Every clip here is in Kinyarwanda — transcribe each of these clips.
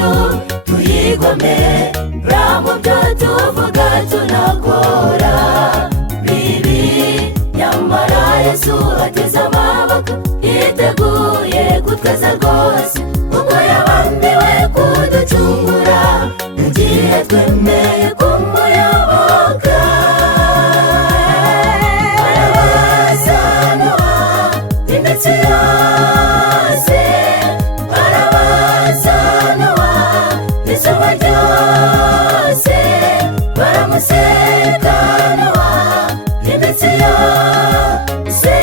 yacu tuyigomera mu byo tuvuga tunakora bibi, nyamara Yesu ateze amaboko yiteguye kutweza rwose, kuko yabambiwe kuducungura mu gihe twemeye kumuyoboka. Barabazanwa imitsi yose, barabazanwa izuba ryose, baramusekanwa imitsi yose.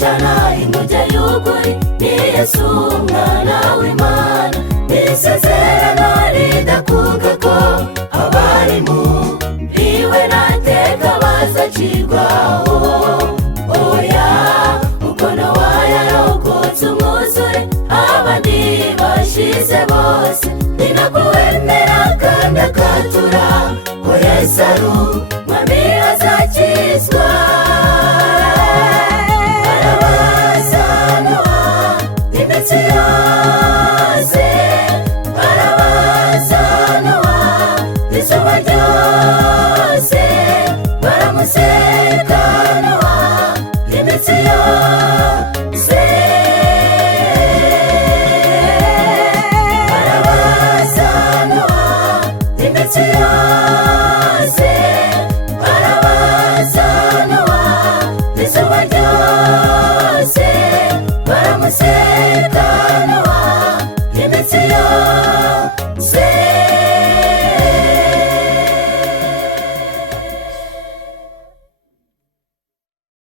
Jana inkuge y'ukuri ni Yesu umwana w'Imana, n'isezerano ridakuka ko abari muri we nta teka bazacirwaho. Oya, uko Nowa yarokotse umwuzure abandi bashize bose, ni nako wemera kandi akatura ko Yesu ari umwami azakizwa.